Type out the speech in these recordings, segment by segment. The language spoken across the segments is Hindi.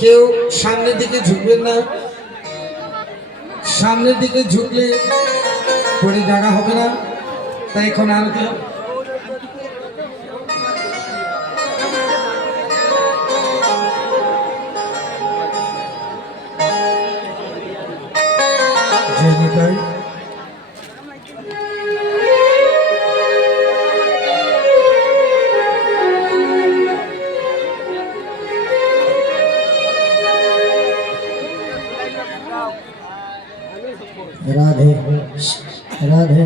কেউ সামনের দিকে ঝুঁকবেন না, সামনের দিকে ঝুঁকলে পরে জায়গা হবে না, তাই এখন আরতি হবে। राधे राधे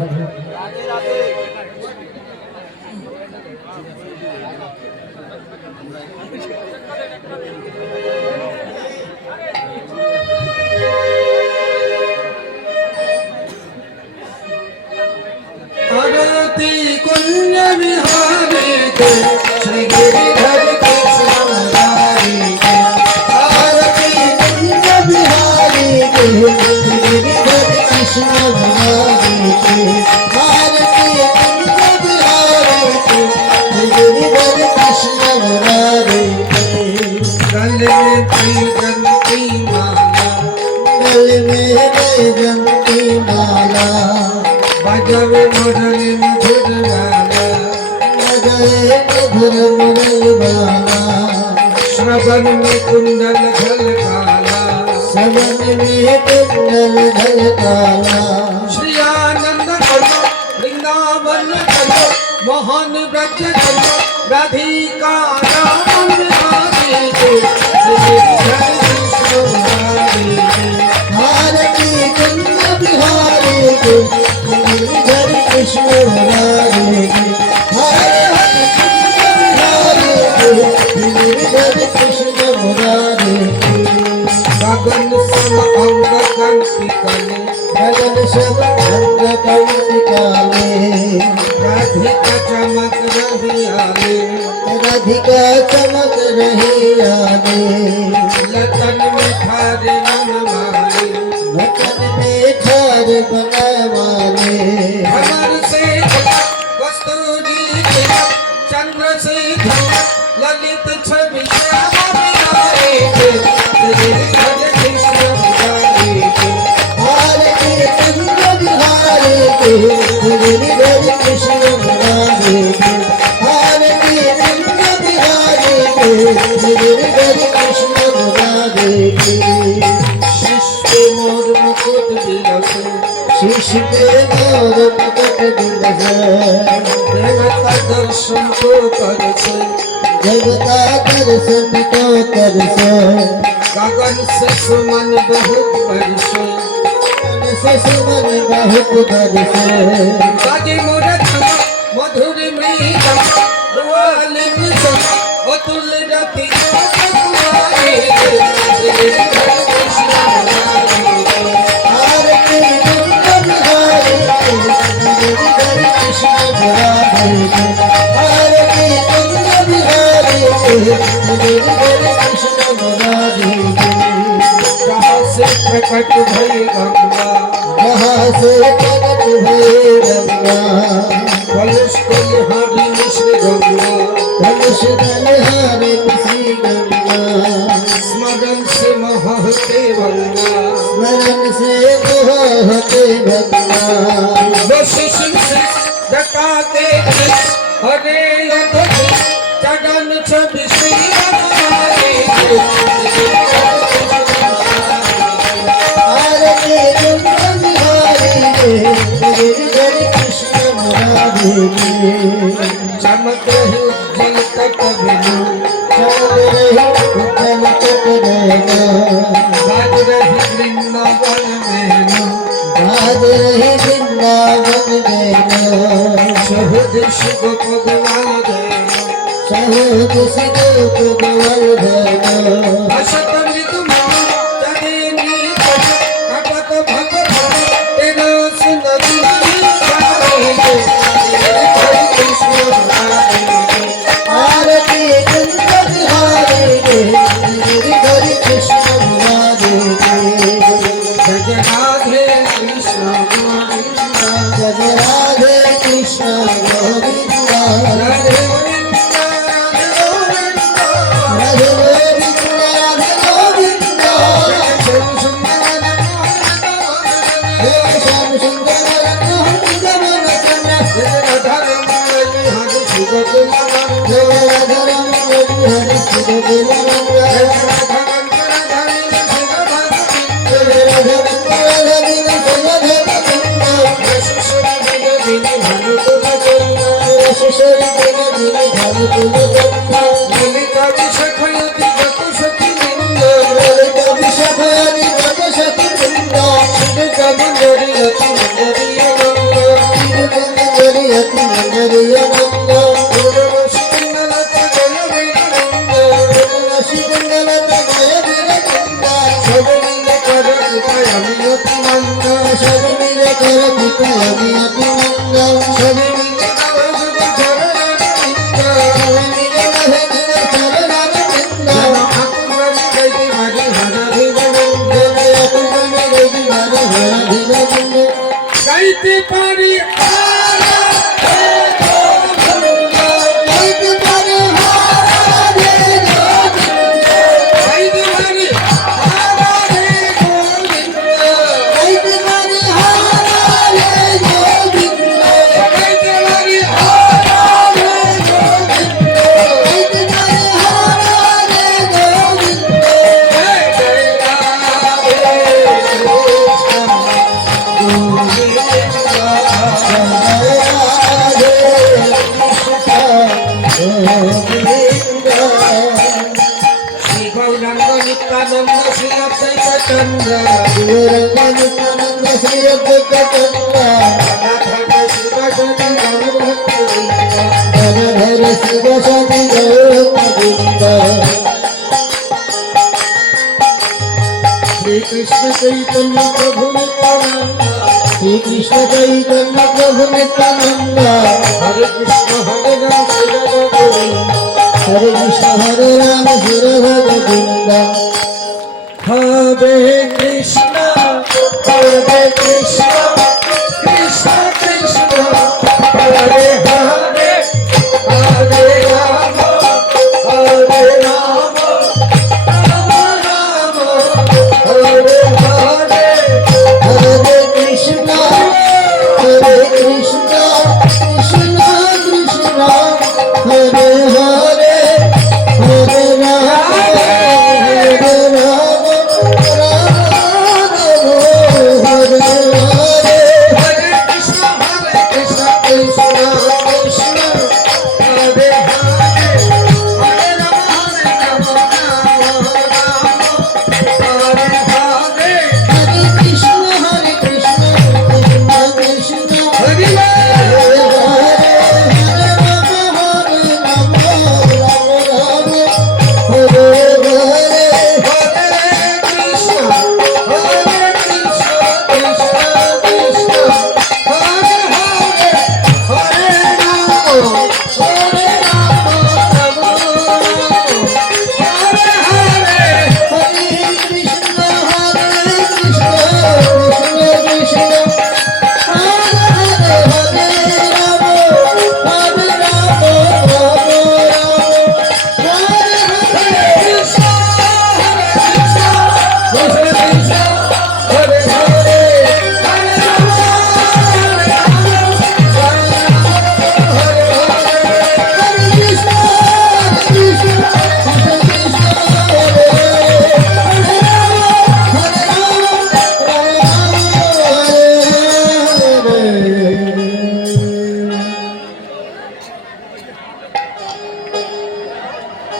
आरती कुंज विहारी के श्री गिरिधर कृष्ण मुरारी के, आरती कुंज बिहारी के गिरिधर कृष्ण मुरारी के, आरती कुंज बिहारी के गिरिधर कृष्ण मुरारी के। गले में बैजंती माला, गले में बैजंती माला, बजावे मधुर मधुर गाना, बजाए मधुर मुरल बाला, श्रवण में कुंडल झलकाला, श्रवण में कुंडल झलकाला। श्री आनंद करो वृंदावन करो, मोहन ब्रज करो राधिका राम राधे के, श्री गिरिधर कृष्ण मुरारी के। भारती कुंज बिहारी के गिरिधर कृष्ण मुरारी के, भारती कुंज बिहारी के गिरिधर कृष्ण मुरारी के। गगन सम अंग कंति कले, गगन सब अंग कंति काले, राधिका चमक रही आले, राधिका चमक रही आगे, लतन में ठारे मन मारे, वतन में ठार बना वाले। भंवर से झलक कस्तूरी तिलक, चंद्र से झलक ललित छवि श्याम बिहारी के, श्री गिरिधर कृष्ण मुरारी के। भारती कुंज बिहारी के गिरिधर कृष्ण मुरारी के, भारती कुंज बिहारी के गिरिधर कृष्ण मुरारी के। शीश पे मोर मुकुट बिलसे, शीश पे मोर मुकुट बिलसे, देवता दर्शन को करसे, देवता दर्शन को करसे, गगन से सुमन बहुत बरसे, मन से सुमन बहुत बरसे। बाजे मोर धमा मधुर मृदम, रुआलिन सम अतुल रति कुमारी के, श्री गिरिधर कृष्ण मुरारी के। भारती कुंज बिहारी के गिरिधर कृष्ण मुरारी के, भारती कुंज बिहारी के गिरिधर कृष्ण मुरारी के। कहाँ से प्रकट भई गंगा, कहाँ से प्रकट भई गंगा, कलुष कुल्हाड़ी मिश्र गंगा, कलुष दलहारी मिश्री गंगा, स्मरण से महते गंगा, स्मरण से मोहते गंगा। वशिष्ठ से जटाते कृष, हरे अधोष चरण छवि श्री मुरारी के, भारती कुंज बिहारी के गिरिधर कृष्ण मुरारी के। चमक रही उज्जवल तट बिनु, चल रही उज्जवल तट नैना, बाज रही वृंदावन मेनु, बाज रही वृंदावन नैना, सहुद शिव भगवान देनु, सहोद सिदो कुंवर धैना। असत मृदु मनु तदेनी कट, कटक भग भग तेना सुंदरी सारे के, गिरिधर कृष्ण मुरारी के। भारती कुंज बिहारी के गिरिधर कृष्ण मुरारी के। जय राधे कृष्ण गोविंदा, जय राधे कृष्ण गोविंदा, राधे गोविंदा, राधे गोविंदा, राधे गोविंदा, গাইতে পারি নিত্যানন্দ শ্রী অদ্বৈত চন্দ্র শ্রী অদ্বৈত চন্দ্র শিব সতী গৌর শিব সতী গৌরঙ্গ শ্রীকৃষ্ণ চৈতন্য প্রভু নিত্যানন্দ শ্রীকৃষ্ণ চৈতন্য প্রভু নিত্যানন্দ হরে কৃষ্ণ হরে রাম শ্রী রাধা গোবিন্দ হরে কৃষ্ণ হরে রাম শ্রী রাধা গোবিন্দ হরে কৃষ্ণ কৃষ্ণ কৃষ্ণ হরে হরে হরে রাম হরে রাম রাম রাম হরে হরে হরে কৃষ্ণ কৃষ্ণ কৃষ্ণ হরে হরে হরে রাম হরে রাম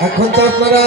এখন তো আপনারা